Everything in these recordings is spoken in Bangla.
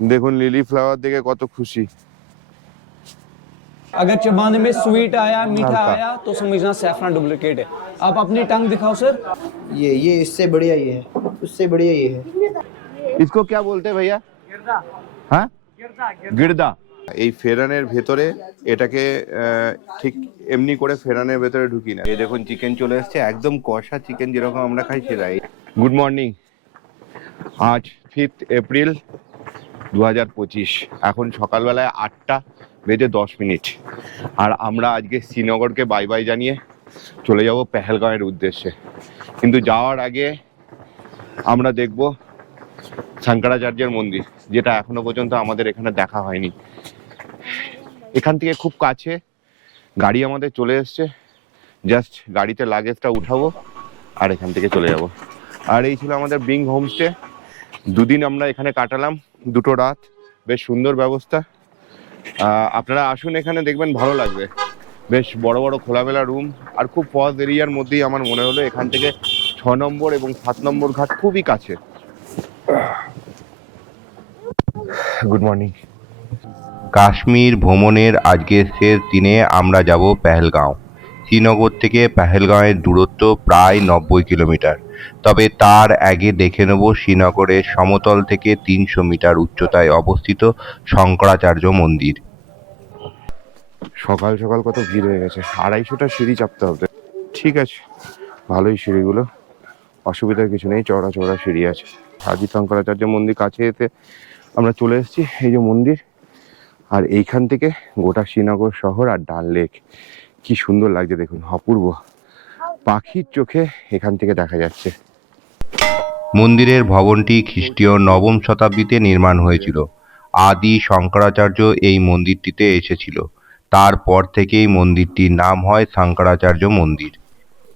দেখুন লিলি ফ্লাওয়ার দেখে কত খুশি। अगर चबाने में स्वीट आया मीठा हल्का। आया तो समझना सैफरन डुप्लीकेट है। आप अपनी टंग दिखाओ सर। ये इससे बढ़िया ये है, उससे बढ़िया ये है। इसको क्या बोलते हैं भैया? হ্যাঁ, গির্দা। এই ফেরানের ভেতরে এটাকে ঠিক এমনি করে ফেরানের ভেতরে ঢুকি না। এই দেখুন চিকেন চলে এসছে, একদম কষা চিকেন যেরকম আমরা খাই সেটাই। গুড মর্নিং, আজ 5 এপ্রিল 2025। এখন সকালবেলায় 8:10। আর আমরা আজকে শ্রীনগরকে বাই বাই জানিয়ে চলে যাব পেহেলগাঁওয়ের উদ্দেশ্যে। কিন্তু যাওয়ার আগে আমরা দেখব শঙ্করাচার্যের মন্দির, যেটা এখনো পর্যন্ত আমাদের এখানে দেখা হয়নি। এখান থেকে খুব কাছে, গাড়ি আমাদের চলে এসছে, জাস্ট গাড়িতে লাগেজটা উঠাবো আর এখান থেকে চলে যাব। আর এই ছিল আমাদের বিং হোমস্টে। 2 দিন আমরা এখানে কাটালাম, 2 রাত, বেশ সুন্দর ব্যবস্থা। আপনারা আসুন, এখানে দেখবেন ভালো লাগবে। বেশ বড় বড় খোলামেলা রুম, আর খুব পজ এরিয়ার মধ্যেই আমার মনে হলো এখান থেকে 6 নম্বর এবং 7 নম্বর ঘাট খুবই কাছে। Good morning. কাশ্মীর ভ্রমণের আজকের শেষ দিনে আমরা যাব পেহেলগাঁও। শ্রীনগর থেকে পেহেলগাঁওয়ের দূরত্ব প্রায় 90 কিলোমিটার। তবে তার আগে দেখে নেব শ্রীনগরের সমতল থেকে 300 মিটার উচ্চতায় অবস্থিত শঙ্করাচার্য মন্দির। সকাল সকাল কত ভিড় হয়ে গেছে, 250টা সিঁড়ি চাপতে হবে। ঠিক আছে, ভালোই সিঁড়িগুলো, অসুবিধার কিছু নেই, চওড়া চওড়া সিঁড়ি আছে। আদি শঙ্করাচার্য মন্দির কাছে এতে আমরা চলে এসেছি। এই যে মন্দির, আর এইখান থেকে গোটা শ্রীনগর শহর আর ডাল লেক কি সুন্দর লাগছে দেখুন, অপূর্ব। পাখির চোখে এখান থেকে দেখা যাচ্ছে। মন্দিরের ভবনটি খ্রিস্টীয় 9ম শতাব্দীতে নির্মাণ হয়েছিল। আদি শঙ্করাচার্য এই মন্দিরটিতে এসেছিল। তারপর থেকেই মন্দিরটির নাম হয় শঙ্করাচার্য মন্দির।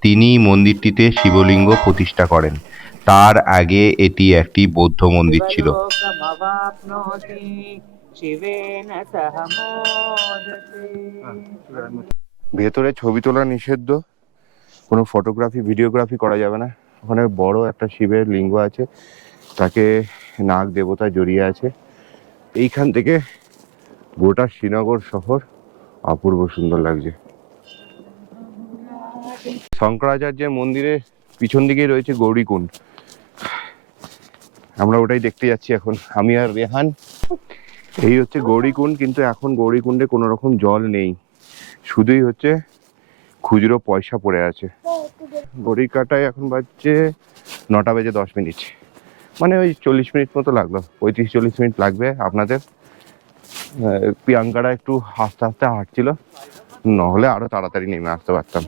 তিনি মন্দিরটিতে শিবলিঙ্গ প্রতিষ্ঠা করেন। তার আগে এটি একটি বৌদ্ধ মন্দির ছিল। ভেতরে ছবি তোলা নিষিদ্ধ, কোনো ফটোগ্রাফি ভিডিওগ্রাফি করা যাবে না। ওখানে বড় একটা শিবের লিঙ্গ আছে, তাকে নাগ দেবতা জড়িয়ে আছে। এইখান থেকে গোটা শ্রীনগর শহর অপূর্ব সুন্দর লাগছে। শঙ্করাচার্যের মন্দিরের পিছন দিকেই রয়েছে গৌরীকুণ্ড, আমরা ওটাই দেখতে যাচ্ছি এখন, আমি আর রেহান। এই হচ্ছে গৌরীকুণ্ড, কিন্তু এখন গৌরীকুণ্ডে কোনো রকম জল নেই, শুধুই হচ্ছে খুচরো পয়সা পড়ে আছে। ঘড়ির কাঁটায় এখন বাজছে 9:10, মানে ওই 40 মিনিট মতো লাগলো, 35-40 মিনিট লাগবে আপনাদের। প্রিয়াঙ্কারা একটু আস্তে আস্তে হাঁটছিল, নহলে আরো তাড়াতাড়ি নেমে আসতে পারতাম।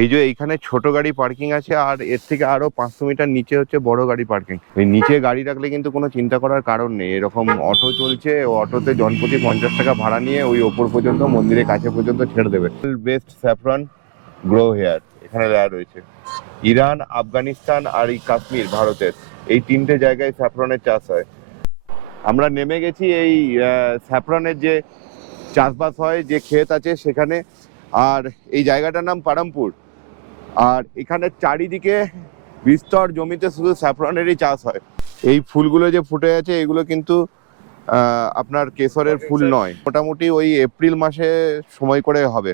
এই যে এইখানে ছোট গাড়ি পার্কিং আছে, আর এর থেকে আরো 500 মিটার নিচে হচ্ছে বড় গাড়ি পার্কিং। ওই নিচে গাড়ি রাখলে কিন্তু কোনো চিন্তা করার কারণ নেই, এরকম অটো চলছে, ও অটোতে জনপ্রতি 50 টাকা ভাড়া নিয়ে ওই ওপর পর্যন্ত, মন্দিরের কাছে পর্যন্ত ছেড়ে দেবে। বেস্ট স্যাফরন গ্রো হেয়ার এখানে দেওয়া রয়েছে। ইরান, আফগানিস্তান আর এই কাশ্মীর, ভারতের এই 3টে জায়গায় স্যাফরনের চাষ হয়। আমরা নেমে গেছি এই স্যাফরনের যে চাষবাস হয়, যে ক্ষেত আছে সেখানে। আর এই জায়গাটার নাম পারামপুর। আর এখানে চারিদিকে বিস্তর জমিতে শুধু স্যাফরনেরই চাষ হয়। এই ফুলগুলো যে ফুটে আছে, এগুলো কিন্তু আপনার কেশরের ফুল নয়, মোটামুটি ওই এপ্রিল মাসে সময় করে হবে।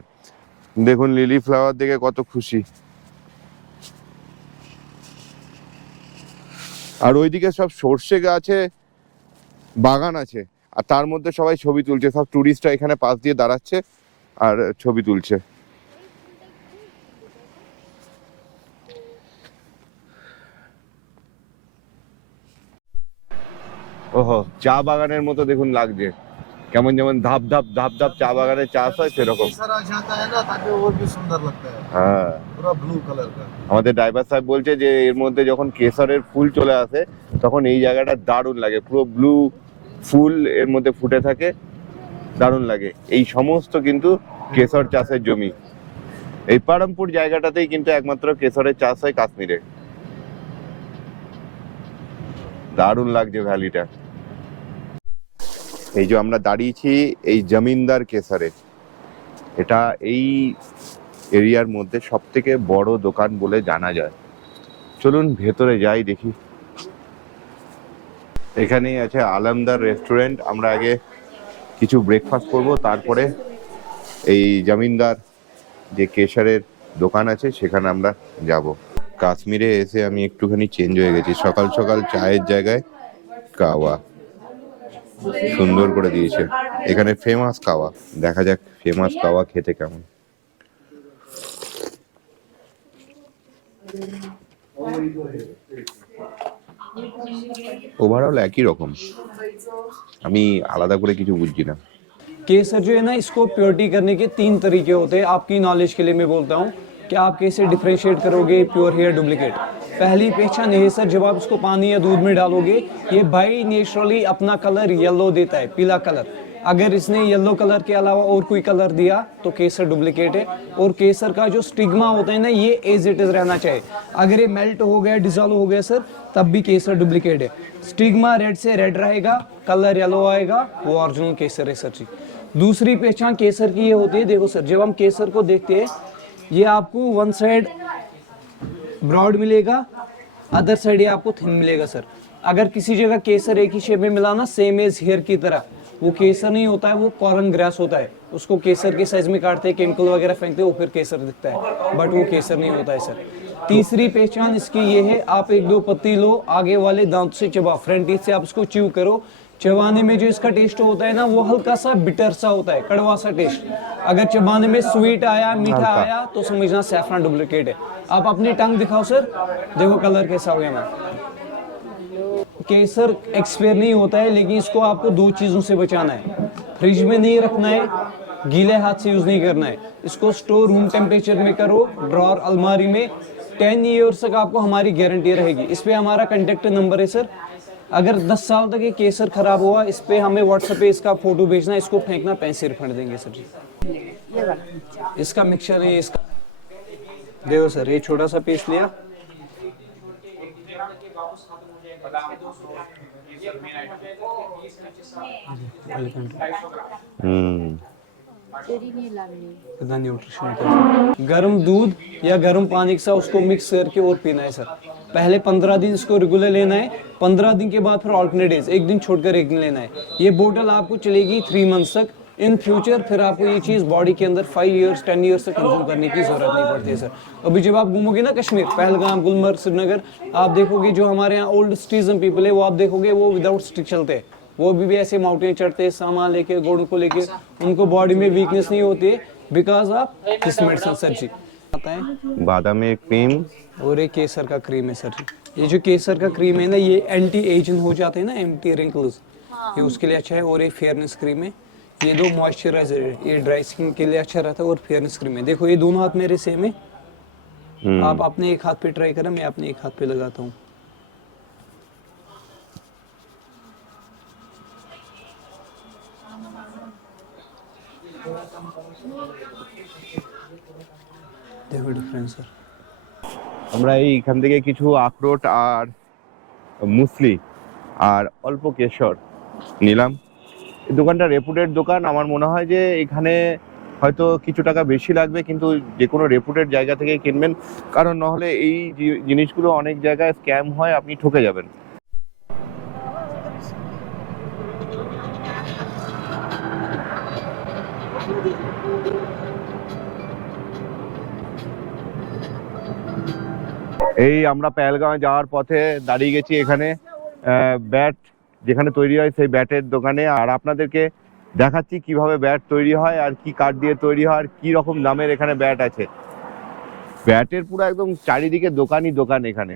দেখুন লিলি ফ্লাওয়ার দেখে কত খুশি। আর ওইদিকে সব সর্ষে গাছে বাগান আছে, আর তার মধ্যে সবাই ছবি তুলছে, সব টুরিস্টরা এখানে পাশ দিয়ে দাঁড়াচ্ছে আর ছবি তুলছে। ওহো, চা বাগানের মতো দেখুন লাগছে, কেমন যেমন ধাপ ধাপ ধাপ ধাপ চা বাগানের চাষ হয় সেরকম। হ্যাঁ, আমাদের ড্রাইভার সাহেব বলছে যে এর মধ্যে যখন কেশরের ফুল চলে আসে তখন এই জায়গাটা দারুণ লাগে, পুরো ব্লু ফুল এর মধ্যে ফুটে থাকে, দারুণ লাগে। এই সমস্ত কিন্তু কেশর চাষের জমি। এই পারামপুর জায়গাটাতেই কিন্তু একমাত্র কেশরের চাষ হয় কাশ্মীরে। দারুণ লাগছে ভ্যালিটা। এই যে আমরা দাঁড়িয়েছি এই জমিনদার কেশরে, এটা এই এরিয়ার মধ্যে সবথেকে বড় দোকান বলে জানা যায়। চলুন ভেতরে যাই দেখি। এখানেই আছে আলমদার রেস্টুরেন্ট। আমরা আগে কিছু ব্রেকফাস্ট করব, তারপরে এই জমিনদার যে কেশারের দোকান আছে সেখানে আমরা যাব। কাশ্মীরে এসে আমি একটুখানি চেঞ্জ হয়ে গেছি। সকাল সকাল চায়ের জায়গায় কাওয়া সুন্দর করে দিয়েছে। এখানে ফেমাস কাওয়া, দেখা যাক ফেমাস কাওয়া খেতে কেমন। ওভারঅল একই রকম, আমি আলাদা করে কিছু বুঝছি না। केसर जो है ना, इसको प्योरिटी करने के 3 तरीके होते हैं। आपकी नॉलेज के लिए मैं बोलता हूँ कि आप कैसे डिफरेंशिएट करोगे प्योर है या डुप्लीकेट। पहली पहचान ये सर, जब आप इसको पानी या दूध में डालोगे, ये बाई नेचुरली अपना कलर येलो देता है, पीला कलर। अगर इसने येलो कलर के अलावा और कोई कलर दिया तो केसर डुप्लीकेट है। और केसर का जो स्टिग्मा होता है ना, ये एज इट इज रहना चाहिए। अगर ये मेल्ट हो गया, डिजॉल्व हो गया सर, तब भी केसर डुप्लीकेट है। स्टिग्मा रेड से रेड रहेगा, कलर येलो आएगा, वो ओरिजिनल केसर है सर जी। दूसरी पहचान केसर की ये होती है, देखो सर, जब हम केसर को देखते हैं, ये आपको वन साइड ब्रॉड मिलेगा, अदर साइड ये आपको थिन मिलेगा सर। अगर किसी जगह केसर एक ही शेप में मिला ना, सेम एज हेयर की तरह, वो केसर नहीं होता है, वो कॉर्न ग्रास होता है। उसको केसर के साइज में काटते हैं, केमिकल वगैरह फेंकते हैं, वो फिर केसर दिखता है, बट वो केसर नहीं होता है सर। तीसरी पहचान इसकी ये है, आप 1-2 पत्ती लो, आगे वाले दांत से चबा, फ्रंट टीथ से आप इसको च्यू करो। चबाने में जो इसका टेस्ट होता है ना, वो हल्का सा बिटर सा होता है, कड़वा सा टेस्ट। अगर चबाने में स्वीट आया, मीठा आया, तो समझना सैफरन डुप्लीकेट है। आप अपनी टंग दिखाओ सर, देखो कलर कैसा हो गया मैम। केसर एक्सपायर नहीं होता है, लेकिन इसको आपको 2 चीज़ों से बचाना है। फ्रिज में नहीं रखना है, गीले हाथ से यूज़ नहीं करना है। इसको स्टोर रूम टेम्परेचर में करो, ड्रॉर अलमारी में। 10 ईयर्स तक आपको हमारी गारंटी रहेगी। इस पे हमारा कॉन्टेक्ट नंबर है सर। अगर 10 साल तक ये केसर खराब हुआ, इस पे हमें व्हाट्सएप पे इसका फोटो भेजना, इसको फेंकना, पैसे रिफंड देंगे सर जी। इसका मिक्सचर है इसका, देखो सर, ये छोटा सा पीस लिया, गर्म दूध या गर्म पानी के साथ उसको मिक्स करके और पीना है सर। पहले 15 दिन इसको रेगुलर लेना है, 15 दिन के बाद फिर ऑल्टरनेट डेज, एक दिन छोड़कर एक दिन लेना है। ये बोतल आपको चलेगी 3 मंथ्स तक। इन फ्यूचर फिर आपको ये चीज़ बॉडी के अंदर 5 ईयर्स 10 ईयर्स तक कंज्यूम करने की जरूरत नहीं पड़ती है सर। अभी जब आप घूमोगे ना कश्मीर, पहलगाम, गुलमर्ग, श्रीनगर, आप देखोगे जो हमारे यहाँ ओल्ड सिटीजन पीपल है, वो आप देखोगे वो विदाउट स्टिक चलते हैं। वो भी ऐसे माउंटेन चढ़ते हैं, सामान लेके, घोड़ों को लेके। उनको बॉडी में वीकनेस नहीं होती है because of this medicine sir ji. आता है बादामी क्रीम और एक केसर का क्रीम है सर जी। ये जो केसर का क्रीम है ना, ये एंटी एजिंग हो जाते हैं ना, एंटी रिंकल्स, ये उसके लिए अच्छा है। और एक फेयरनेस क्रीम है, ये 2 मॉइस्चराइजर है, ये ड्राई स्किन के लिए अच्छा रहता है। और फेयरनेस क्रीम है, देखो ये दोनों हाथ मेरे सेम है। आप अपने एक हाथ पे ट्राई करें, मैं अपने एक हाथ पे लगाता हूँ। দেখো ডিফারেন্স স্যার। আমরা এইখান থেকে কিছু আখরোট আর মুসলি আর অল্প কেশর নিলাম। এই দোকানটা রেপুটেড দোকান। আমার মনে হয় যে এখানে হয়তো কিছু টাকা বেশি লাগবে, কিন্তু যে কোনো রেপুটেড জায়গা থেকে কিনবেন, কারণ নাহলে এই জিনিসগুলো অনেক জায়গায় স্ক্যাম হয়, আপনি ঠকে যাবেন। এই আমরা পেহেলগাঁও যাওয়ার পথে দাঁড়িয়ে গেছি এখানে ব্যাট যেখানে তৈরি হয় সেই ব্যাটের দোকানে। আর আপনাদেরকে দেখাচ্ছি কিভাবে ব্যাট তৈরি হয় আর কি কাঠ দিয়ে তৈরি হয় আর কি রকম দামের এখানে ব্যাট আছে। ব্যাটের পুরো একদম চারিদিকে দোকানই দোকান এখানে।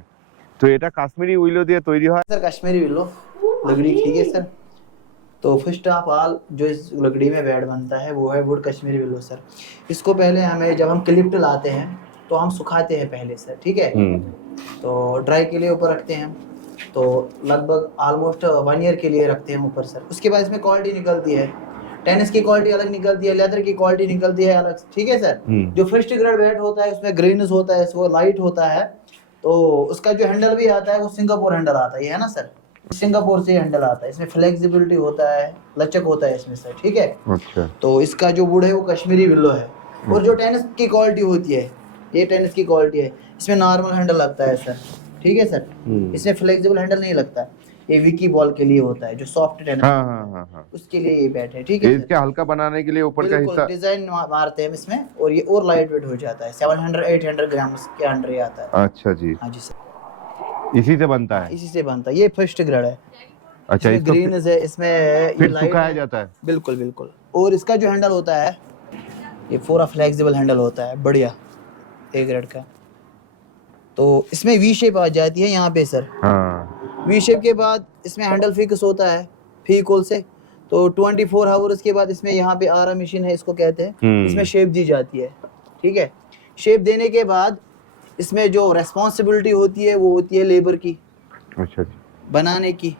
তো এটা কাশ্মীরি উইলো দিয়ে তৈরি হয় सर। कश्मीरी विलो लकड़ी, ठीक है सर। तो फर्स्ट ऑफ ऑल जो इस लकड़ी में बैट बनता है वो है वुड कश्मीरी विलो सर। इसको पहले हमें जब हम क्लिप्ट लाते हैं तो हम सुखाते हैं पहले सर, ठीक है। तो ड्राई के लिए ऊपर रखते हैं, तो लगभग ऑलमोस्ट 1 ईयर के लिए रखते हैं ऊपर सर। उसके बाद इसमें क्वालिटी निकलती है, टेनिस की क्वालिटी अलग निकलती है, लेदर की क्वालिटी निकलती है अलग, ठीक है सर। जो फर्स्ट ग्रेड बैट होता है उसमें ग्रेनेस होता है, वो लाइट होता है। तो उसका जो हैंडल भी आता है वो सिंगापुर हैंडल आता है, ये है ना सर, सिंगापुर से हैंडल आता है। इसमें फ्लेक्सिबिलिटी होता है, लचक होता है इसमें सर, ठीक है। अच्छा। तो इसका जो वुड है वो कश्मीरी विलो है। और जो टेनिस की क्वालिटी होती है, ये टेनिस की क्वालिटी है, इसमें नॉर्मल हैंडल लगता है सर, ठीक है सर, इसमें फ्लेक्सिबल हैंडल नहीं लगता है, ये विकी बॉल के लिए होता है, जो सॉफ्ट टेनिस हाँ हाँ हाँ हाँ, उसके लिए ये बैट है, ठीक है ये सर। इसके हल्का बनाने के लिए ऊपर का बिल्कुल हिस्सा। डिजाइन मारते हैं हम इसमें, और ये और लाइट वेट हो जाता है, 700-800 ग्राम के अंडर ये आता है। अच्छा जी, हाँ जी सर, इसी से बनता है। इसी से बनता है, ये फर्स्ट ग्रेड है। अच्छा, इसमें इसको ग्रीन है, इसमें ये फिर लाइट सुखाया है। जाता है। बिल्कुल बिल्कुल, और इसका जो हैंडल होता है ये पूरा फ्लेक्सिबल हैंडल होता है, बढ़िया ए ग्रेड का। तो इसमें वी शेप आ जाती है यहाँ पे सर, हाँ वी शेप के बाद इसमें हैंडल फिक्स होता है फीकोल से, तो 24 आवर्स के बाद इसमें यहाँ पे आरा मशीन है, इसको कहते हैं, इसमें शेप दी जाती है, ठीक है। शेप देने के बाद इसमें जो रेस्पॉन्सिबिलिटी होती है वो होती है लेबर की, अच्छा जी, बनाने की।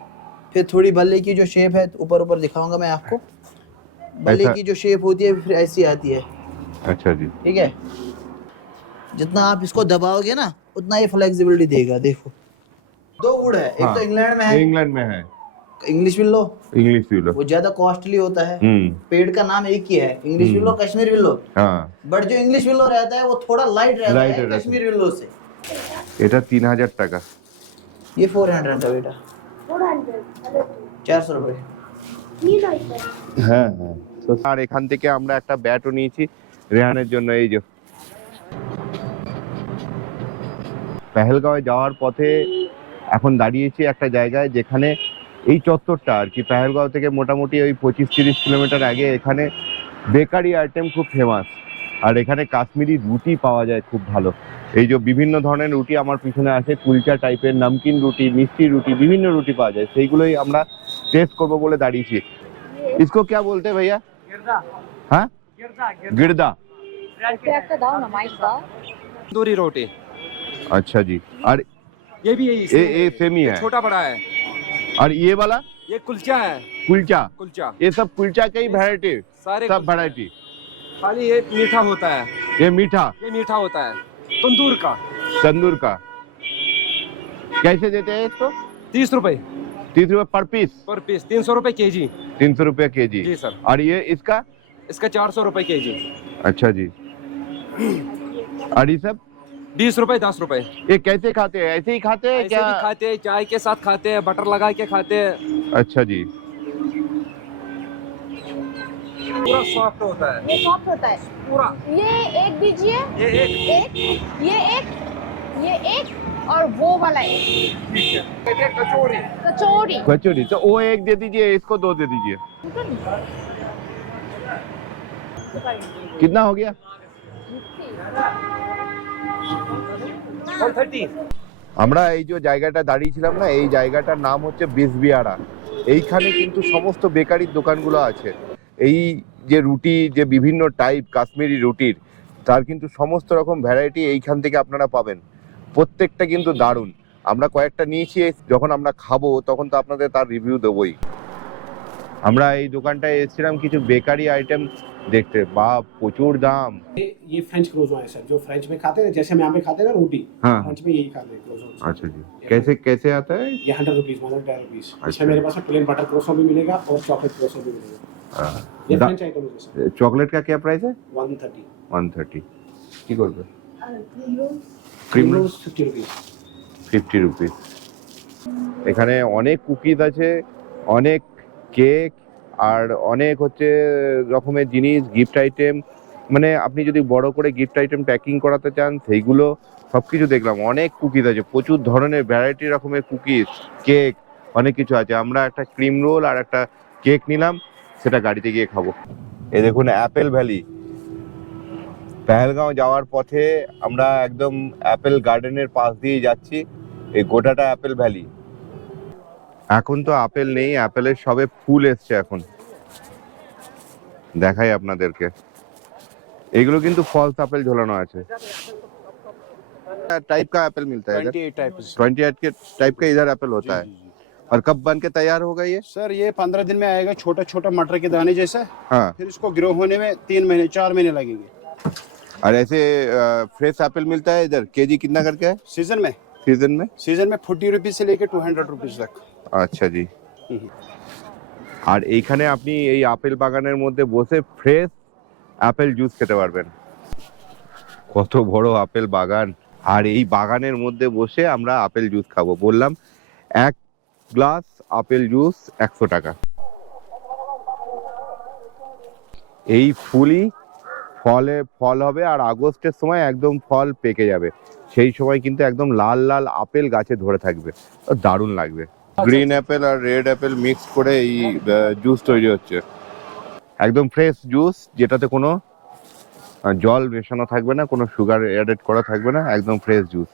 फिर थोड़ी बल्ले की जो शेप है, ऊपर ऊपर दिखाऊंगा मैं आपको, बल्ले ऐसा- की जो शेप होती है फिर ऐसी आती है, अच्छा जी, ठीक है। जितना आप इसको दबाओगे ना उतना ये फ्लेक्सिबिलिटी देगा। देखो 2 वुड है, एक हाँ, तो इंग्लैंड में ये है, इंग्लैंड में है, इंग्लिश विल्लो, इंग्लिश विलो। वो ज्यादा कॉस्टली होता है, हम्म, पेड़ का नाम एक ही है, इंग्लिश विल्लो, कश्मीर विल्लो। हाँ, बट जो इंग्लिश विल्लो रहता है वो थोड़ा लाइट रहता Light है रहता है। कश्मीर विल्लो से। এটা 3000 টাকা। ये 400 का बेटा, 400 रुपए। হ্যাঁ হ্যাঁ, তো আর এখান থেকে আমরা একটা ব্যাটও নিয়েছি রেহানের জন্য। এই যে পেহেলগাঁওয়ে যাওয়ার পথে এখন দাঁড়িয়েছি একটা জায়গায়, যেখানে এই চত্বরটা আর কি, পেহেলগাঁও থেকে মোটামুটি ওই 25-30 কিলোমিটার আগে এখানে বেকারি আইটেম খুব ফেমাস। আর এখানে কাশ্মীরি রুটি পাওয়া যায় খুব ভালো। এই যে বিভিন্ন ধরনের রুটি আমার পিছনে আছে, কুলচা টাইপের, নমকিন রুটি, মিষ্টি রুটি, বিভিন্ন রুটি পাওয়া যায়, সেইগুলোই আমরা টেস্ট করবো বলে দাঁড়িয়েছি। इसको क्या बोलते हैं भैया? हाँ, गिरदा। तंदूरी रोटी। अच्छा जी, और ये भी यही ये सेम ही है, छोटा बड़ा है। और ये वाला ये कुलचा है, कुलचा, कुलचा ये सब कुलचा का ही वैरायटी, सारे सब कुलचे। वैरायटी। खाली ये मीठा होता है, ये मीठा ये मीठा होता है तंदूर का। तंदूर का कैसे देते हैं इसको? 30 रुपए 30 रुपए पर पीस, पर पीस, 300 रुपए केजी। 300 रुपए के जी। जी सर। और ये इसका? इसका 400 रुपए केजी। अच्छा जी। और ये सब 20 रुपए 10 रुपए। ये कैसे खाते हैं? ऐसे ही खाते हैं ऐसे क्या? भी खाते हैं, चाय के साथ खाते हैं, बटर लगा के खाते हैं। अच्छा जी, पूरा सॉफ्ट होता है, ये सॉफ्ट होता है। पूरा। ये एक दीजिए, ये एक ये एक और वो वाला एक ये कचौड़ी। कचौरी। कचौरी तो वो एक दे दीजिए, इसको 2 दे दीजिए। कितना हो गया? 130। আমরা এই যে জায়গাটা দাঁড়িয়েছিলাম না, এই জায়গাটার নাম হচ্ছে বিসবিয়ারা। এইখানে কিন্তু সমস্ত বেকারির দোকানগুলো আছে। এই যে রুটি, যে বিভিন্ন টাইপ কাশ্মীরি রুটির, তার কিন্তু সমস্ত রকম ভ্যারাইটি এইখান থেকে আপনারা পাবেন। প্রত্যেকটা কিন্তু দারুণ। আমরা কয়েকটা নিয়েছি, যখন আমরা খাবো তখন তো আপনাদের তার রিভিউ দেবই। আমরা এই দোকানটায় এসেছিলাম কিছু বেকারি আইটেম দেখতে, বা প্রচুর দাম। ये फ्रेंच क्रोजो है सर, जो फ्रेंच में खाते हैं, जैसे हम यहाँ पे खाते हैं ना रोटी, हाँ। फ्रेंच में यही खाते हैं क्रोजो। अच्छा जी, कैसे कैसे आता है? ये 100 रुपीज, 110 रुपीज। अच्छा। इसमें मेरे पास प्लेन बटर क्रोसो भी मिलेगा और चॉकलेट क्रोसो भी मिलेगा। ये दा- फ्रेंच आइटम है सर, चॉकलेट का क्या प्राइस है? 130। 130। কি করবে? Cream rolls 50 rupees. 50 রুপিস। এখানে অনেক কুকিজ আছে, অনেক কেক, আর অনেক হচ্ছে রকমের জিনিস, গিফট আইটেম। মানে আপনি যদি বড় করে গিফট আইটেম প্যাকিং করাতে চান সেইগুলো সব কিছু দেখলাম। অনেক কুকিজ আছে, প্রচুর ধরনের ভ্যারাইটি রকমের কুকিজ, কেক, অনেক কিছু আছে। আমরা একটা ক্রিম রোল আর একটা কেক নিলাম, সেটা গাড়িতে গিয়ে খাবো। এই দেখুন অ্যাপেল ভ্যালি। পেহেলগাঁও যাওয়ার পথে আমরা একদম অ্যাপেল গার্ডেনের পাশ দিয়ে যাচ্ছি। এই গোটাটা অ্যাপেল ভ্যালি। এখন তো আপেল নেই, অ্যাপেলের সবে ফুল এসছে এখন। দেখাই আপনাদেরকে, এগুলো কিন্তু ফলস আপেল ঝোলানো আছে। टाइप का एप्पल मिलता है इधर? 28 टाइप। 28 के टाइप का इधर एप्पल होता है। और कब बन के तैयार होगा ये? सर ये 15 दिन में आएगा, छोटा छोटा मटर के दाने जैसा। हाँ। फिर इसको ग्रो होने में 3 महीने 4 महीने लगेंगे। और ऐसे फ्रेश एप्पल मिलता है इधर, केजी कितना करके है सीजन में सीजन में? 40 रुपीज से लेके 200 रुपीज तक। আচ্ছা জি। আর এইখানে আপনি এই আপেল বাগানের মধ্যে বসে ফ্রেশ আপেল জুস খেতে পারবেন। কত বড় আপেল বাগান, আর এই বাগানের মধ্যে বসে আমরা আপেল জুস খাবো। বললাম এক গ্লাস আপেল জুস 100 টাকা। এই ফুলই ফল হবে, আর আগস্টের সময় একদম ফল পেকে যাবে, সেই সময় কিন্তু একদম লাল লাল আপেল গাছে ধরে থাকবে, দারুণ লাগবে। গ্রিন অ্যাপেল আর রেড অ্যাপেল মিক্স করে এই জুস তৈরি হচ্ছে, একদম ফ্রেশ জুস, যেটাতে কোনো জল মেশানো থাকবে না, কোনো সুগার অ্যাডেড করা থাকবে না, একদম ফ্রেশ জুস।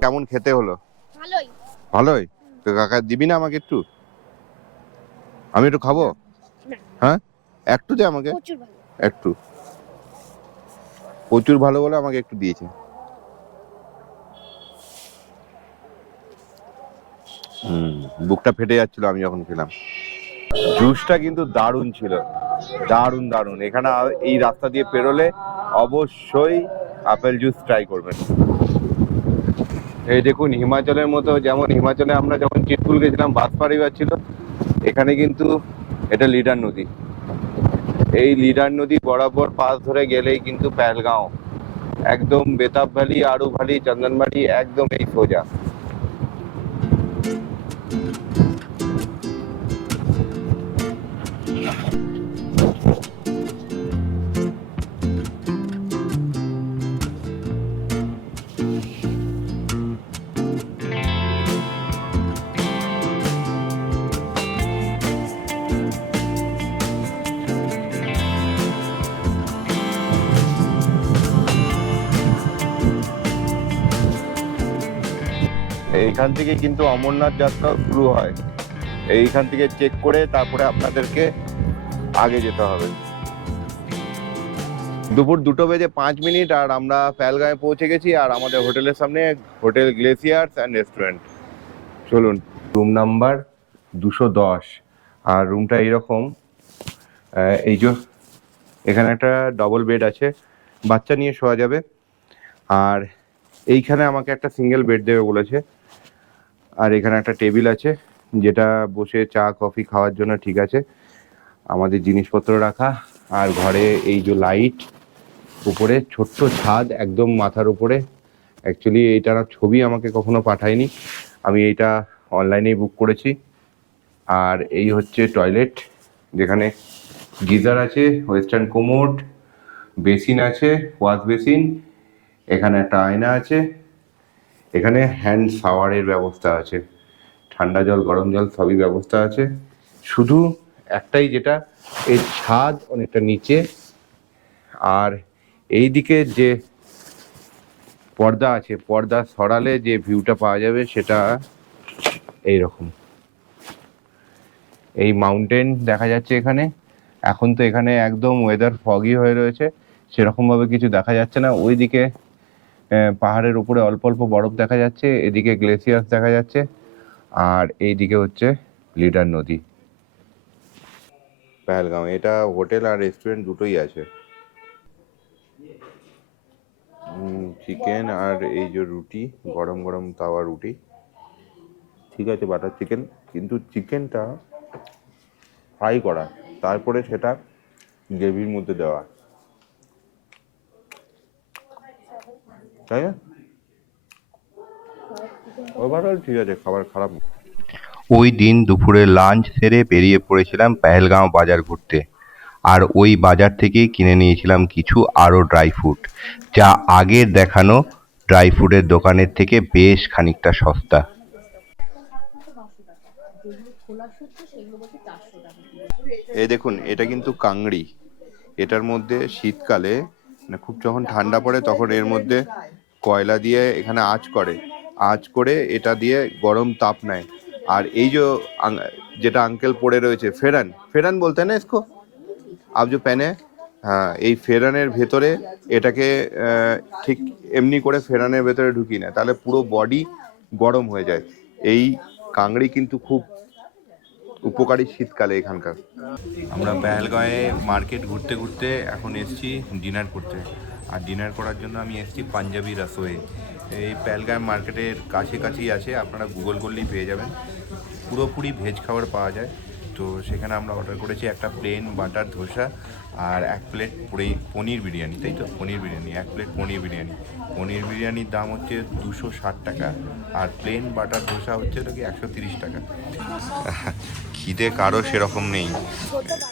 কেমন খেতে হলো? ভালোই। ভালোই তো কাকা, দিবি না আমাকে একটু? আমি একটু খাবো? না। হ্যাঁ, একটু দে আমাকে, প্রচুর ভালো। একটু। প্রচুর ভালো বলে আমাকে একটু দিয়েছে। বুকটা ফেটে যাচ্ছিল আমি যখন খেলাম। জুসটা কিন্তু দারুণ ছিল, দারুণ দারুণ। এখানে এই রাস্তা দিয়ে পেরোলে অবশ্যই আপেল জুস ট্রাই করবেন। এই দেখুন, হিমাচলের মতো, যেমন হিমাচলে আমরা যখন চিটকুল গেছিলাম বাস পরিবার ছিল, এখানে কিন্তু এটা লিডার নদী। এই লিডার নদী বরাবর পাশ ধরে গেলেই কিন্তু পেহেলগাঁও, একদম বেতাব ভ্যালি, আরু ভ্যালি, চন্দনবাড়ি, একদম এই সোজা। এইখান থেকে কিন্তু অমরনাথ যাত্রা শুরু হয়। এইখান থেকে চেক করে তারপরে আপনাদেরকে আগে যেতে হবে। দুপুর 2:05 আর আমরা পেহেলগাঁয়ে পৌঁছে গেছি, আর আমাদের হোটেলের সামনে হোটেল গ্লেসিয়ার্স অ্যান্ড রেস্টুরেন্ট। চলুন, রুম নাম্বার 210, আর রুমটা এইরকম। এই যে এখানে একটা ডবল বেড আছে, বাচ্চা নিয়ে শোয়া যাবে, আর এইখানে আমাকে একটা সিঙ্গেল বেড দেবে বলেছে। আর এখানে একটা টেবিল আছে, যেটা বসে চা কফি খাওয়ার জন্য ঠিক আছে। আমাদের জিনিসপত্র রাখা, আর ঘরে এই যে লাইট, উপরে ছোট্ট ছাদ একদম মাথার উপরে। অ্যাকচুয়ালি এইটার ছবি আমাকে কখনো পাঠায়নি, আমি এইটা অনলাইনেই বুক করেছি। আর এই হচ্ছে টয়লেট, যেখানে গিজার আছে, ওয়েস্টার্ন কোমোড, বেসিন আছে, ওয়াশ বেসিন, এখানে একটা আয়না আছে, এখানে হ্যান্ড শাওয়ারের ব্যবস্থা আছে, ঠান্ডা জল গরম জল সবই ব্যবস্থা আছে। শুধু একটাই, যেটা এই ছাদ অনেকটা নিচে, আর এই দিকে যে পর্দা আছে, পর্দা সরালে যে ভিউটা পাওয়া যাবে সেটা এই রকম। এই মাউন্টেন দেখা যাচ্ছে এখানে। এখন তো এখানে একদম ওয়েদার ফগি হয়ে রয়েছে, সেরকমভাবে কিছু দেখা যাচ্ছে না। ওইদিকে পাহাড়ের উপরে অল্প অল্প বরফ দেখা যাচ্ছে, এদিকে গ্লেসিয়ার্স দেখা যাচ্ছে, আর এইদিকে হচ্ছে লিডার নদী। পেহেলগাঁও, এটা হোটেল আর রেস্টুরেন্ট দুটোই আছে। চিকেন আর এই যে রুটি, গরম গরম তাওয়া রুটি, ঠিক আছে, বাটার চিকেন, কিন্তু চিকেনটা ফ্রাই করা, তারপরে সেটা গ্রেভির মধ্যে দেওয়া, তাই না? ওভারঅল ঠিক আছে, খাবার খারাপ না। ওই দিন দুপুরে লাঞ্চ সেরে বেরিয়ে পড়েছিলাম পেহেলগাঁও বাজার ঘুরতে, আর ওই বাজার থেকেই কিনে নিয়েছিলাম কিছু আরও ড্রাই ফ্রুট, যা আগের দেখানো ড্রাই ফ্রুটের দোকানের থেকে বেশ খানিকটা সস্তা। এই দেখুন, এটা কিন্তু কাংড়ি। এটার মধ্যে শীতকালে মানে খুব যখন ঠান্ডা পড়ে তখন এর মধ্যে কয়লা দিয়ে এখানে আঁচ করে এটা দিয়ে গরম তাপ নেয়। আর এই যে যেটা আঙ্কেল পড়ে রয়েছে, फेरन बोलते हैं ना इसको, आप जो पहने, হ্যাঁ, এই ফেরানের ভেতরে এটাকে ঠিক এমনি করে ফেরানের ভেতরে ঢুকিয়ে নেয়, তাহলে পুরো বডি গরম হয়ে যায়। এই কাংড়ি কিন্তু খুব উপকারী শীতকালে এখানকার। আমরা পেহেলগাঁয়ে মার্কেট ঘুরতে ঘুরতে এখন এসেছি ডিনার করতে, আর ডিনার করার জন্য আমি এসেছি পাঞ্জাবি রসোয়ে। এই পেহেলগাঁও মার্কেটের কাছাকাছি আছে, আপনারা গুগল করলেই পেয়ে যাবেন। পুরোপুরি ভেজ খাবার পাওয়া যায়। তো সেখানে আমরা অর্ডার করেছি একটা প্লেন বাটার ধোসা আর এক প্লেট পনির বিরিয়ানি, তাই তো পনির বিরিয়ানি, এক প্লেট পনির বিরিয়ানি। পনির বিরিয়ানির দাম হচ্ছে 260 টাকা আর প্লেন বাটার ধোসা হচ্ছে তো কি 130 টাকা। খিদে কারো সেরকম নেই।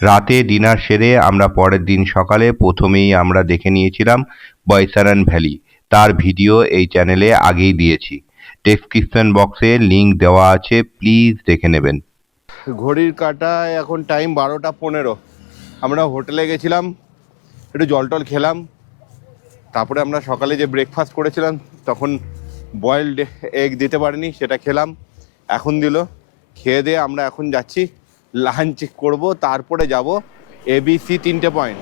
রাতে ডিনার সেরে আমরা পরের দিন সকালে প্রথমেই আমরা দেখে নিয়েছিলাম বৈসারান ভ্যালি। তার ভিডিও এই চ্যানেলে আগেই দিয়েছি, ডেসক্রিপশন বক্সে লিংক দেওয়া আছে, প্লিজ দেখে নেবেন। ঘড়ির কাঁটায় এখন টাইম 12টা 15। আমরা হোটেলে গেছিলাম, একটু জল টল খেলাম, তারপরে আমরা সকালে যে ব্রেকফাস্ট করেছিলাম তখন বয়েলড এগ দিতে পারিনি, সেটা খেলাম, এখন দিল। খেয়ে দিয়ে আমরা এখন যাচ্ছি লাঞ্চ করব, তারপরে যাব ABC 3টে পয়েন্ট,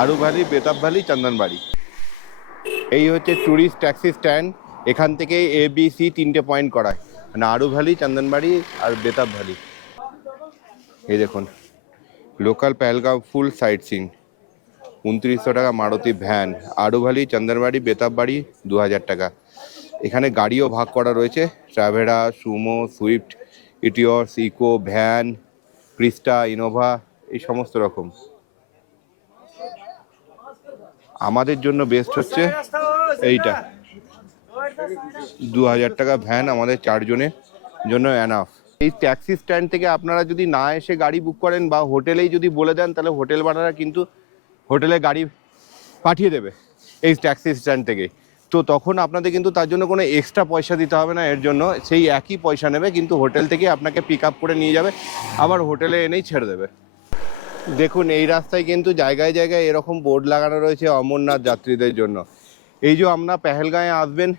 আরু ভ্যালি, বেতাব ভ্যালি, চন্দনবাড়ি। এই হচ্ছে ট্যুরিস্ট ট্যাক্সি স্ট্যান্ড, এখান থেকে ABC 3টে পয়েন্ট করায়, মানে আরু ভ্যালি, চন্দনবাড়ি আর বেতাব ভ্যালি। এই দেখুন local Pahalgam full sight scene, 2900 টাকা মারুতি ভ্যান, আরু ভ্যালি, চন্দনবাড়ি, বেতাব বাড়ি 2000 টাকা। এখানে গাড়িও ভাগ করা রয়েছে, Tavera, Sumo, Swift, Etios, Eeco, van, Crysta, Innova, এই সমস্ত রকম। আমাদের জন্য বেস্ট হচ্ছে এইটা, 2000 টাকা ভ্যান, আমাদের 4 জনের জন্য এনাফ। এই ট্যাক্সি স্ট্যান্ড থেকে আপনারা যদি না এসে গাড়ি বুক করেন বা হোটেলেই যদি বলে দেন, তাহলে হোটেল ভাড়ারা কিন্তু হোটেলে গাড়ি পাঠিয়ে দেবে এই ট্যাক্সি স্ট্যান্ড থেকে। তো তখন আপনাদের কিন্তু তার জন্য কোনো এক্সট্রা পয়সা দিতে হবে না, এর জন্য সেই একই পয়সা নেবে, কিন্তু হোটেল থেকে আপনাকে পিক আপ করে নিয়ে যাবে, আবার হোটেলে এনেই ছেড়ে দেবে। দেখুন এই রাস্তায় কিন্তু জায়গায় জায়গায় এরকম বোর্ড লাগানো রয়েছে অমরনাথ যাত্রীদের জন্য। এই যে আপনারা পেহেলগাঁয়ে আসবেন,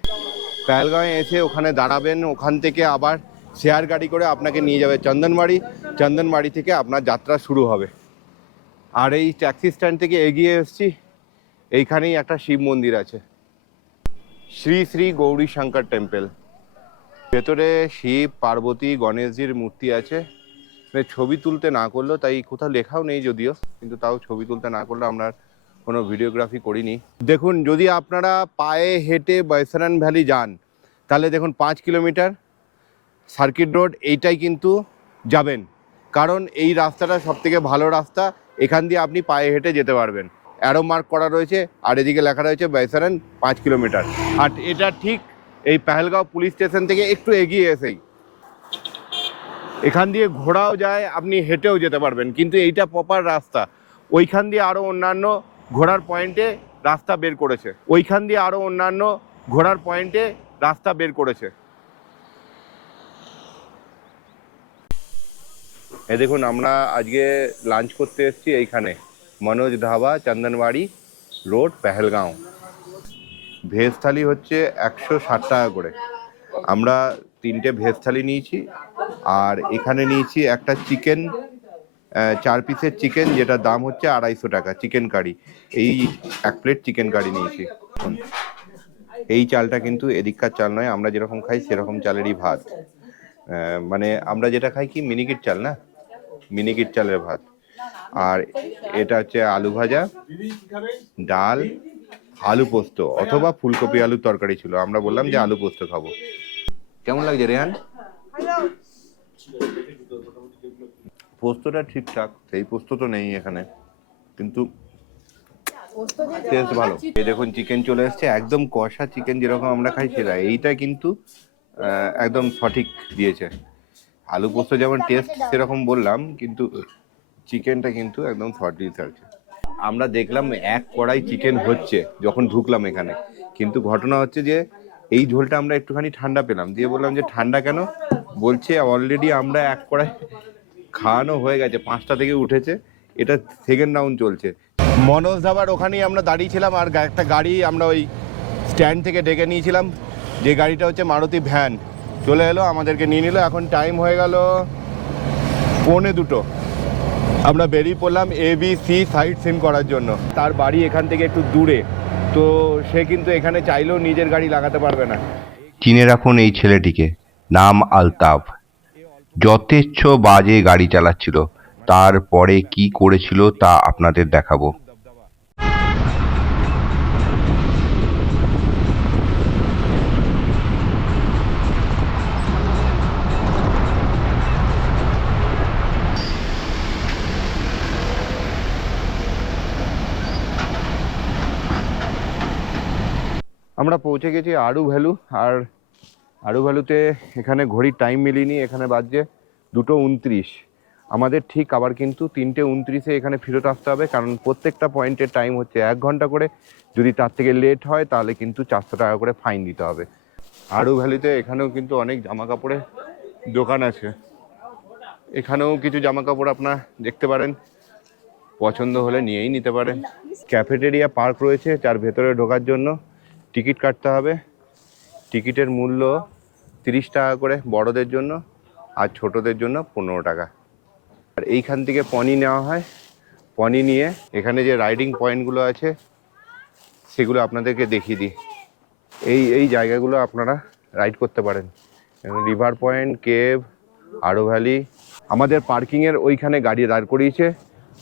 পেহেলগাঁয়ে এসে ওখানে দাঁড়াবেন, ওখান থেকে আবার শেয়ার গাড়ি করে আপনাকে নিয়ে যাবে চন্দনবাড়ি, চন্দনবাড়ি থেকে আপনার যাত্রা শুরু হবে। আর এই ট্যাক্সি স্ট্যান্ড থেকে এগিয়ে এসেছি, এইখানেই একটা শিব মন্দির আছে, শ্রী শ্রী গৌরী শঙ্কর টেম্পল। ভেতরে শিব, পার্বতী, গণেশজির মূর্তি আছে। ছবি তুলতে না করলো, তাই কোথাও লেখাও নেই যদিও, কিন্তু তাও ছবি তুলতে না করলে আমরা কোনো ভিডিওগ্রাফি করিনি। দেখুন যদি আপনারা পায়ে হেঁটে বৈসারান ভ্যালি যান, তাহলে দেখুন 5 কিলোমিটার সার্কিট রোড, এইটাই কিন্তু যাবেন, কারণ এই রাস্তাটা সবথেকে ভালো রাস্তা, এখান দিয়ে আপনি পায়ে হেঁটে যেতে পারবেন। অ্যারো মার্ক করা রয়েছে আর এদিকে লেখা রয়েছে বৈসারান 5 কিলোমিটার। আর এটা ঠিক এই পেহেলগাঁও পুলিশ স্টেশন থেকে একটু এগিয়ে এসেই। এখান দিয়ে ঘোড়াও যায়, আপনি হেঁটেও যেতে পারবেন, কিন্তু এইটা প্রপার রাস্তা। ওইখান দিয়ে আরও অন্যান্য ঘোড়ার পয়েন্টে রাস্তা বের করেছে, ওইখান দিয়ে আরও অন্যান্য ঘোড়ার পয়েন্টে রাস্তা বের করেছে। এই দেখুন আমরা আজকে লাঞ্চ করতে এসেছি এইখানে, মনোজ ধাবা, চন্দনবাড়ি রোড, পেহেলগাঁও। ভেজ থালি হচ্ছে 160 টাকা করে। আমরা 3টে ভেজ থালি নিয়েছি, আর এখানে নিয়েছি একটা চিকেন, 4 পিসের চিকেন, যেটার দাম হচ্ছে 250 টাকা, চিকেন কারি। এই 1 প্লেট চিকেন কারি নিয়েছি। এই চালটা কিন্তু এদিককার চাল নয়, আমরা যেরকম খাই সেরকম চালেরই ভাত, মানে আমরা যেটা খাই কি মিনিকেট চাল, না মিনিকেট চালের ভাত। আর এটা হচ্ছে আলু ভাজা, ডাল, আলু পোস্ত অথবা ফুলকপি আলুর তরকারি ছিল। আমরা বললাম যে আলু পোস্ত খাবো। কেমন লাগছে রেহান? পোস্তটা ঠিকঠাক, সেই পোস্ত তো নেই এখানে, কিন্তু টেস্ট ভালো। এই দেখুন চিকেন চলে এসছে, একদম কষা চিকেন যেরকম আমরা খাই সেটা, এইটা কিন্তু একদম সঠিক দিয়েছে। আলু পোস্ত যেমন টেস্ট সেরকম বললাম, কিন্তু চিকেনটা কিন্তু একদম সঠিক আছে। আমরা দেখলাম 1 কড়াই চিকেন হচ্ছে যখন ঢুকলাম এখানে, কিন্তু ঘটনা হচ্ছে যে এই ঝোলটা আমরা একটুখানি ঠান্ডা পেলাম, দিয়ে বললাম যে ঠান্ডা কেন, বলছে অলরেডি আমরা 1 কড়াই খাওয়ানো হয়ে গেছে, 5টা থেকে উঠেছে, এটা সেকেন্ড রাউন্ড চলছে। মনোজ ধাবার ওখানেই আমরা দাঁড়িয়েছিলাম, আর একটা গাড়ি আমরা ওই স্ট্যান্ড থেকে ডেকে নিয়েছিলাম, যে গাড়িটা হচ্ছে মারুতি ভ্যান, চলে এলো আমাদেরকে নিয়ে নিল। এখন টাইম হয়ে গেল 1:45। আমরা বেরিয়ে পড়লাম ABC সাইট সিন করার জন্য। তার বাড়ি এখান থেকে একটু দূরে, তো সে কিন্তু এখানে চাইলেও নিজের গাড়ি লাগাতে পারবে না। চিনে রাখুন এই ছেলেটিকে, নাম আলতাফ। যথেচ্ছ বাজে গাড়ি চালাচ্ছিল, তারপরে কি করেছিল তা আপনাদের দেখাবো। আমরা পৌঁছে গেছি আড়ু ভ্যালু। আর আড়ু ভ্যালুতে এখানে ঘড়ির টাইম মিলিনি, এখানে বাজছে 2:29। আমাদের ঠিক আবার কিন্তু 3:29-এ এখানে ফেরত আসতে হবে, কারণ প্রত্যেকটা পয়েন্টের টাইম হচ্ছে 1 ঘন্টা করে। যদি তার থেকে লেট হয় তাহলে কিন্তু 400 টাকা করে ফাইন দিতে হবে। আড়ু ভ্যালিতে এখানেও কিন্তু অনেক জামা কাপড়ের দোকান আছে, এখানেও কিছু জামা কাপড় আপনারা দেখতে পারেন, পছন্দ হলে নিয়েই নিতে পারেন। ক্যাফেটেরিয়া পার্ক রয়েছে, যার ভেতরে ঢোকার জন্য টিকিট কাটতে হবে। টিকিটের মূল্য 30 টাকা করে বড়দের জন্য, আর ছোটদের জন্য 15 টাকা। আর এইখান থেকে পনি নেওয়া হয়, পনি নিয়ে এখানে যে রাইডিং পয়েন্টগুলো আছে সেগুলো আপনাদেরকে দেখিয়ে দিই। এই জায়গাগুলো আপনারা রাইড করতে পারেন, রিভার পয়েন্ট, কেভ, আড়ু ভ্যালি। আমাদের পার্কিংয়ের ওইখানে গাড়ি দাঁড় করিয়েছে।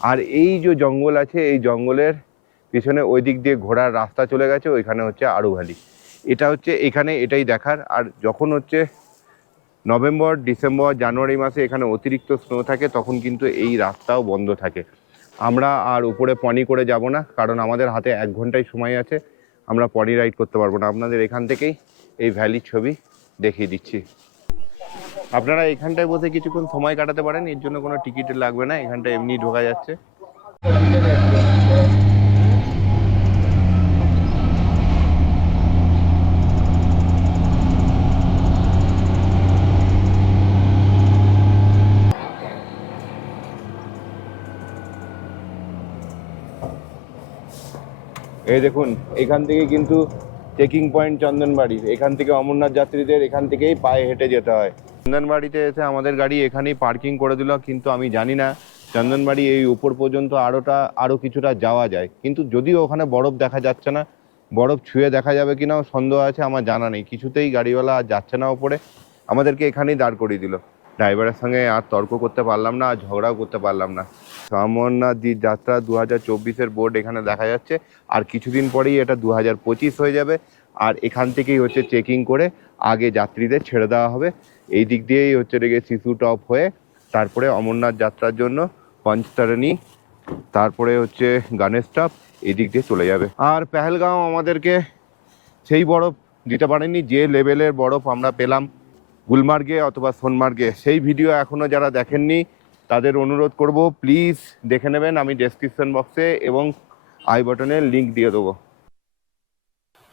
আর এই যে জঙ্গল আছে, এই জঙ্গলের পিছনে ওই দিক দিয়ে ঘোড়ার রাস্তা চলে গেছে, ওইখানে হচ্ছে আড়ু ভ্যালি। এটা হচ্ছে এখানে এটাই দেখার। আর যখন হচ্ছে নভেম্বর, ডিসেম্বর, জানুয়ারি মাসে এখানে অতিরিক্ত স্নো থাকে, তখন কিন্তু এই রাস্তাও বন্ধ থাকে। আমরা আর উপরে পনি করে যাব না, কারণ আমাদের হাতে 1 ঘন্টাই সময় আছে, আমরা পনি রাইড করতে পারবো না। আপনাদের এখান থেকেই এই ভ্যালির ছবি দেখিয়ে দিচ্ছি। আপনারা এখানটায় বসে কিছুক্ষণ সময় কাটাতে পারেন, এর জন্য কোনো টিকিট লাগবে না, এখানটা এমনি ঢোকা যাচ্ছে। এই দেখুন, এখান থেকে কিন্তু চেকিং পয়েন্ট চন্দনবাড়ি, এখান থেকে অমরনাথ যাত্রীদের এখান থেকেই পায়ে হেঁটে যেতে হয়। চন্দনবাড়িতে এসে আমাদের গাড়ি এখানেই পার্কিং করে দিল, কিন্তু আমি জানি না চন্দনবাড়ি এই উপর পর্যন্ত আরও কিছুটা যাওয়া যায়, কিন্তু যদিও ওখানে বরফ দেখা যাচ্ছে না, বরফ ছুঁয়ে দেখা যাবে কিনাও সন্দেহ আছে, আমার জানা নেই। কিছুতেই গাড়িওয়ালা আর যাচ্ছে না ওপরে, আমাদেরকে এখানেই দাঁড় করিয়ে দিল। ড্রাইভারের সঙ্গে আর তর্ক করতে পারলাম না, আর ঝগড়াও করতে পারলাম না। অমরনাথ যাত্রা 2024-এর বোর্ড এখানে দেখা যাচ্ছে, আর কিছুদিন পরেই এটা 2025 হয়ে যাবে। আর এখান থেকেই হচ্ছে চেকিং করে আগে যাত্রীদের ছেড়ে দেওয়া হবে। এই দিক দিয়েই হচ্ছে রেগে শিশু টপ হয়ে তারপরে অমরনাথ যাত্রার জন্য পঞ্চতারণী, তারপরে হচ্ছে গণেশ টপ, এই দিক দিয়ে চলে যাবে। আর পেহেলগাঁও আমাদেরকে সেই বরফ দিতে পারেনি যে লেভেলের বরফ আমরা পেলাম গুলমার্গে অথবা সোনমার্গে। সেই ভিডিও এখনও যারা দেখেননি তাদের অনুরোধ করব, প্লিজ দেখে নেবেন। আমি ডেসক্রিপশন বক্সে এবং আই বাটনে লিঙ্ক দিয়ে দেবো।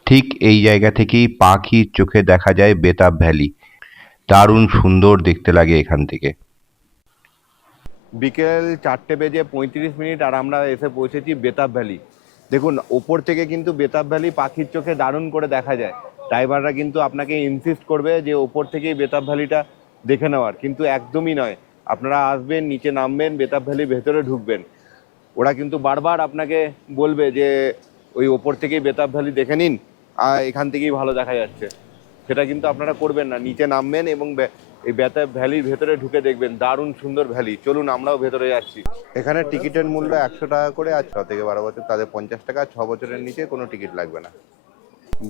ঠিক এই জায়গা থেকেই পাখির চোখে দেখা যায় বেতাব ভ্যালি। দারুণ সুন্দর দেখতে লাগে এখান থেকে। বিকেল 4:35 আর আমরা এসে পৌঁছেছি বেতাব ভ্যালি। দেখুন, ওপর থেকে কিন্তু বেতাব ভ্যালি পাখির চোখে দারুণ করে দেখা যায়। ড্রাইভাররা কিন্তু আপনাকে ইনসিস্ট করবে যে ওপর থেকেই বেতাব ভ্যালিটা দেখে নেওয়ার, কিন্তু একদমই নয়। আপনারা আসবেন, নিচে নামবেন, বেতাব ভ্যালির ভেতরে ঢুকবেন, ওরা কিন্তু বারবার আপনাকে বলবে যে ওই ওপর থেকেই বেতাব ভ্যালি দেখে নিন, আর এখান থেকেই ভালো দেখা যাচ্ছে। সেটা কিন্তু আপনারা করবেন না, নিচে নামবেন এবং এই বেতাব ভ্যালির ভেতরে ঢুকে দেখবেন দারুণ সুন্দর ভ্যালি। চলুন আমরাও ভেতরে যাচ্ছি। এখানে টিকিটের মূল্য 100 টাকা করে, আর 6 থেকে 12 বছর তাদের 50 টাকা, 6 বছরের নিচে কোনো টিকিট লাগবে না।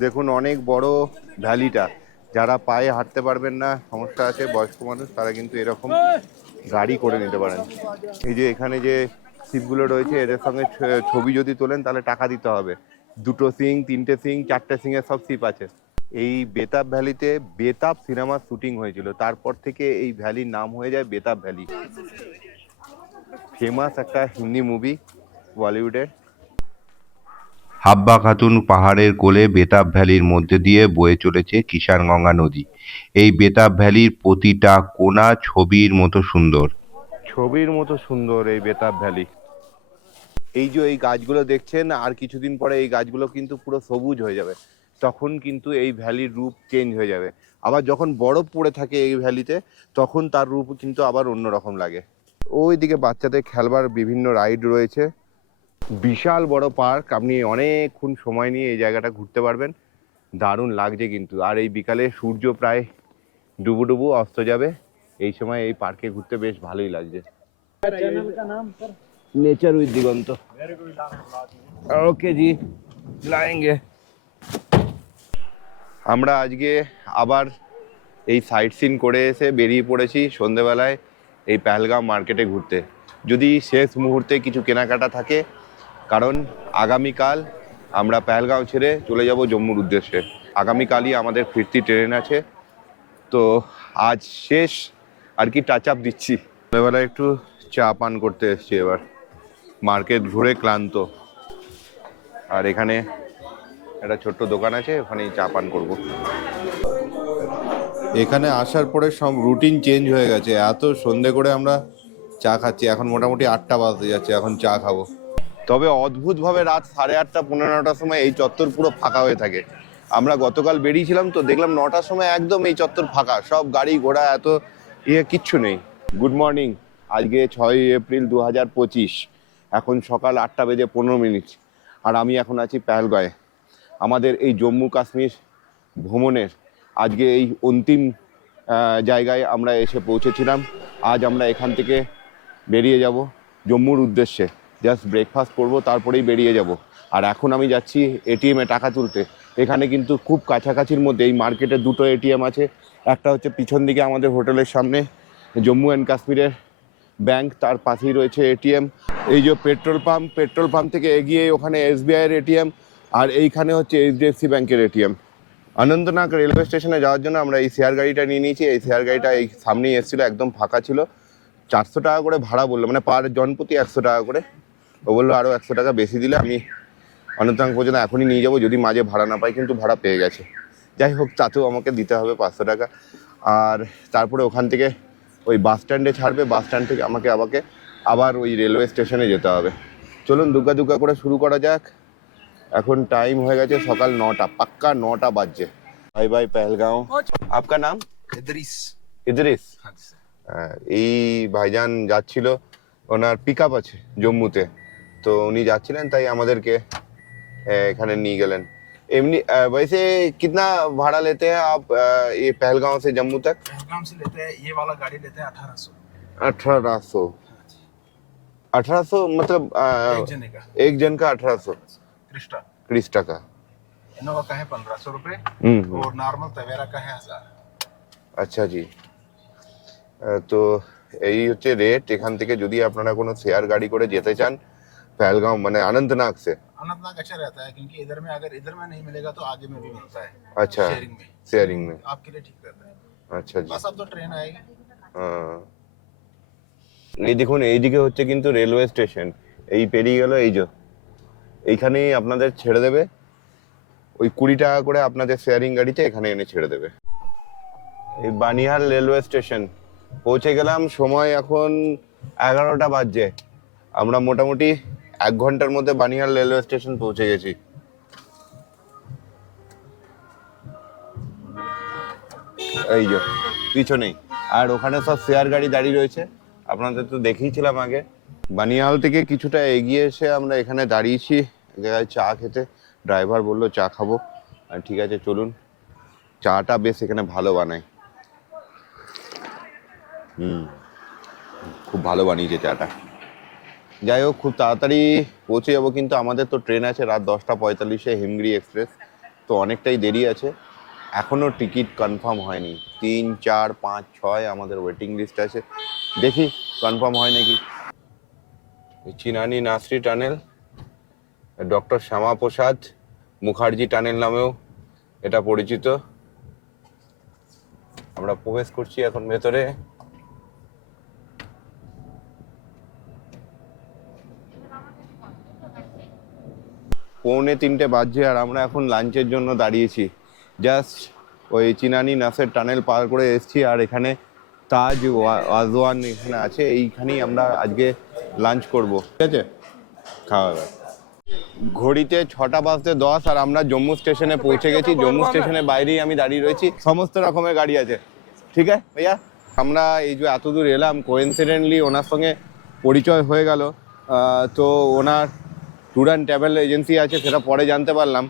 দেখুন অনেক বড় ভ্যালিটা, যারা পায়ে হাঁটতে পারবেন না, সমস্যা আছে, বয়স্ক মানুষ, তারা কিন্তু এরকম গাড়ি করে নিতে পারেন। এই যে এখানে যে সিপগুলো রয়েছে, এদের সঙ্গে ছবি যদি তোলেন তাহলে টাকা দিতে হবে। 2টো সিং, 3টে সিং, 4টে সিংয়ের সব সিপ আছে। এই বেতাব ভ্যালিতে বেতাব সিনেমার শুটিং হয়েছিল, তারপর থেকে এই ভ্যালির নাম হয়ে যায় বেতাব ভ্যালি। ফেমাস একটা হিন্দি মুভি বলিউডের। হাব্বা খাতুন পাহাড়ের কোলে বেতাব ভ্যালির মধ্যে দিয়ে বয়ে চলেছে কিষানগঙ্গা নদী। এই বেতাব ভ্যালির প্রতিটা কোণা ছবির মতো সুন্দর। ছবির মতো সুন্দর এই বেতাব ভ্যালি। এই যে এই গাছগুলো দেখছেন, আর কিছুদিন পরে এই গাছগুলো কিন্তু পুরো সবুজ হয়ে যাবে, তখন কিন্তু এই ভ্যালির রূপ চেঞ্জ হয়ে যাবে। আবার যখন বরফ পড়ে থাকে এই ভ্যালিতে, তখন তার রূপ কিন্তু আবার অন্যরকম লাগে। ওইদিকে বাচ্চাদের খেলবার বিভিন্ন রাইড রয়েছে, বিশাল বড় পার্ক, আপনি অনেকক্ষণ সময় নিয়ে এই জায়গাটা ঘুরতে পারবেন, দারুণ লাগছে কিন্তু। আর এই বিকালে সূর্য প্রায় ডুবু অস্ত যাবে, এই সময় এই পার্কে ঘুরতে বেশ ভালোই লাগছে। Nature with Digant. ओके जी, लाएंगे। আমরা আজকে আবার এই সাইট সিন করে এসে বেরিয়ে পড়েছি সন্ধেবেলায় এই পেহেলগাঁও মার্কেটে ঘুরতে। যদি শেষ মুহূর্তে কিছু কেনাকাটা থাকে, কারণ আগামীকাল আমরা পেহেলগাঁও ছেড়ে চলে যাব জম্মুর উদ্দেশ্যে। আগামীকালই আমাদের ফিরতি ট্রেন আছে, তো আজ শেষ আর কি, টাচ আপ দিচ্ছি। সন্ধ্যেবেলা একটু চা পান করতে এসেছি, এবার মার্কেট ঘুরে ক্লান্ত। আর এখানে একটা ছোট্ট দোকান আছে, ওখানেই চা পান করব। এখানে আসার পরে সব রুটিন চেঞ্জ হয়ে গেছে। এত সন্ধে করে আমরা চা খাচ্ছি, এখন মোটামুটি 8টা বাজতে যাচ্ছে, এখন চা খাবো। তবে অদ্ভুতভাবে রাত 8:30 পৌনে 9টার সময় এই চত্বর পুরো ফাঁকা হয়ে থাকে। আমরা গতকাল বেরিয়েছিলাম তো দেখলাম 9টার সময় একদম এই চত্বর ফাঁকা, সব গাড়ি ঘোড়া এত কিচ্ছু নেই। গুড মর্নিং, আজকে 6ই এপ্রিল 2025, এখন সকাল 8:15। আর আমি এখন আছি পেহেলগাঁয়ে। আমাদের এই জম্মু কাশ্মীর ভ্রমণের আজকে এই অন্তিম জায়গায় আমরা এসে পৌঁছেছিলাম। আজ আমরা এখান থেকে বেরিয়ে যাব জম্মুর উদ্দেশ্যে। জাস্ট ব্রেকফাস্ট করব, তারপরেই বেরিয়ে যাব। আর এখন আমি যাচ্ছি এটিএমে টাকা তুলতে। এখানে কিন্তু খুব কাছাকাছির মধ্যে এই মার্কেটে 2টো এটিএম আছে। একটা হচ্ছে পিছন দিকে আমাদের হোটেলের সামনে জম্মু অ্যান্ড কাশ্মীরের ব্যাংক, তার পাশেই রয়েছে এটিএম। এই যে পেট্রোল পাম্প থেকে এগিয়ে ওখানে এসবিআইয়ের এটিএম, আর এইখানে হচ্ছে এইচডিএফসি ব্যাংকের এটিএম। অনন্তনাগ রেলওয়ে স্টেশনে যাওয়ার জন্য আমরা এই শেয়ার গাড়িটা নিয়ে নিয়েছি। এই শেয়ার গাড়িটা এই সামনেই এসেছিলো, একদম ফাঁকা ছিল। 400 টাকা করে ভাড়া বললো, মানে পার জনপ্রতি 100 টাকা করে। ও বললো আরও 100 টাকা বেশি দিলে আমি অনন্তনাগ পর্যন্ত এখনই নিয়ে যাবো, যদি মাঝে ভাড়া না পাই। কিন্তু ভাড়া পেয়ে গেছে। যাই হোক, তাতেও আমাকে দিতে হবে 500 টাকা। আর তারপরে ওখান থেকে ওই বাস স্ট্যান্ডে ছাড়বে, বাস স্ট্যান্ড থেকে আমাকে আবার ওই রেলওয়ে স্টেশনে যেতে হবে। চলুন দুগ্গা করে শুরু করা যাক। এখন টাইম হয়ে গেছে সকাল 9টা, পাক্কা 9টা বাজছে। Bye bye Pahalgam. আপনার নাম? ইদ্রিস। এই ভাইজান যাচ্ছিল, ওনার পিক আপ আছে জম্মুতে, তো উনি যাচ্ছিলেন, তাই আমাদেরকে এখানে নিয়ে গেলেন। एमनी वैसे कितना भाड़ा लेते हैं आप ये पहलगांव से जम्मू तक? पहलगाम से लेते हैं, ये वाला गाड़ी लेते हैं 1800। 1800 मतलब एक जने का, एक जन का 1800 क्रिस्टा का। इनोवा का है 1500 रुपए और नॉर्मल तवेरा का है 1000। আচ্ছা জি। তো এই হচ্ছে রেট। এখান থেকে যদি আপনারা কোনো শেয়ার গাড়ি করে যেতে চান पहलगांव মানে अनंतनाग से, अनंतनाग अच्छा रहता है क्योंकि इधर में अगर इधर में नहीं मिलेगा तो आगे में भी मिलता है। अच्छा, शेयरिंग में आपके लिए ठीक रहता है। अच्छा जी। बस अब तो ट्रेन आएगी। হ্যাঁ, এই দেখুন এইদিকে হচ্ছে কিন্তু রেলওয়ে স্টেশন। এই পেরিয়ে গেল, এই যে এইখানেই আপনাদের ছেড়ে দেবে। ওই 20 টাকা করে আপনাদের শেয়ারিং গাড়িতে এখানে এনে ছেড়ে দেবে। এই বানিহাল রেলওয়ে স্টেশন পৌঁছে গেলাম। সময় এখন 11টা বাজছে। আমরা মোটামুটি 1 ঘন্টার মধ্যে বানিহাল রেলওয়ে স্টেশন পৌঁছে গেছি। এই যে পিছনেই, আর ওখানে সব শেয়ার গাড়ি দাঁড়িয়ে রয়েছে, আপনাদের তো দেখিয়েছিলাম আগে। বানিহাল থেকে কিছুটা এগিয়ে এসে আমরা এখানে দাঁড়িয়েছি এক জায়গায় চা খেতে। ড্রাইভার বললো চা খাবো, আর ঠিক আছে চলুন। চাটা বেশ এখানে ভালো বানায়। খুব ভালো বানিয়েছে চাটা। যাই হোক, খুব তাড়াতাড়ি পৌঁছে যাবো, কিন্তু আমাদের তো ট্রেন আছে রাত 10:45 হিমগিরি এক্সপ্রেস, তো অনেকটাই দেরি আছে। এখনও টিকিট কনফার্ম হয়নি। 3, 4, 5, 6 আমাদের ওয়েটিং লিস্ট আছে, দেখি কনফার্ম হয় নাকি। Chenani Nashri tunnel, doctor Shyamaprasad Mukherjee tunnel নামেও এটা পরিচিত। আমরা প্রবেশ করছি এখন ভেতরে। পৌনে 3টে বাজছে, আর আমরা এখন লাঞ্চের জন্য দাঁড়িয়েছি। জাস্ট ওই চিনানি নাসের টানেল পার করে এসেছি, আর এখানে তাজ ওয়াজওয়ান এখানে আছে, এইখানেই আমরা আজকে লাঞ্চ করব। ঠিক আছে, খাওয়া দাওয়া। ঘড়িতে 6টা বাজতে 10, আর আমরা জম্মু স্টেশনে পৌঁছে গেছি। জম্মু স্টেশনের বাইরেই আমি দাঁড়িয়ে রয়েছি। সমস্ত রকমের গাড়ি আছে। ঠিক আছে ভাইয়া, আমরা এই যে এত দূর এলাম, কোইন্সিডেন্টলি ওনার সঙ্গে পরিচয় হয়ে গেল। তো ওনার ট্যুর অ্যান্ড ট্রাভেল এজেন্সি আছে, সেটা পরে জানতে পারলাম।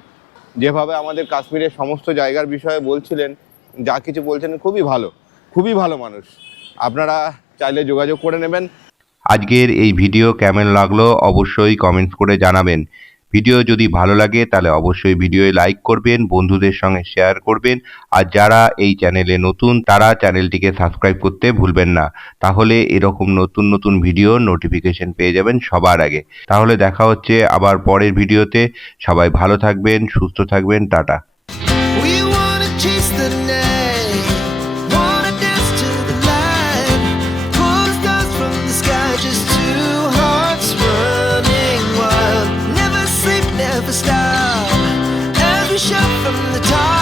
যেভাবে আমাদের কাশ্মীরের সমস্ত জায়গার বিষয়ে বলছিলেন, যা কিছু বলছেন, খুবই ভালো মানুষ। আপনারা চাইলে যোগাযোগ করে নেবেন। আজকের এই ভিডিও কেমন লাগলো অবশ্যই কমেন্টস করে জানাবেন। ভিডিও যদি ভালো লাগে তাহলে অবশ্যই ভিডিওয়ে লাইক করবেন, বন্ধুদের সঙ্গে শেয়ার করবেন, আর যারা এই চ্যানেলে নতুন তারা চ্যানেলটিকে সাবস্ক্রাইব করতে ভুলবেন না। তাহলে এরকম নতুন নতুন ভিডিও নোটিফিকেশন পেয়ে যাবেন সবার আগে। তাহলে দেখা হচ্ছে আবার পরের ভিডিওতে। সবাই ভালো থাকবেন, সুস্থ থাকবেন, tata. We wanna chase the night, wanna dance to the light, pull the stars from the sky, just two hearts running wild. Never sleep, never stop, as we shout from the top.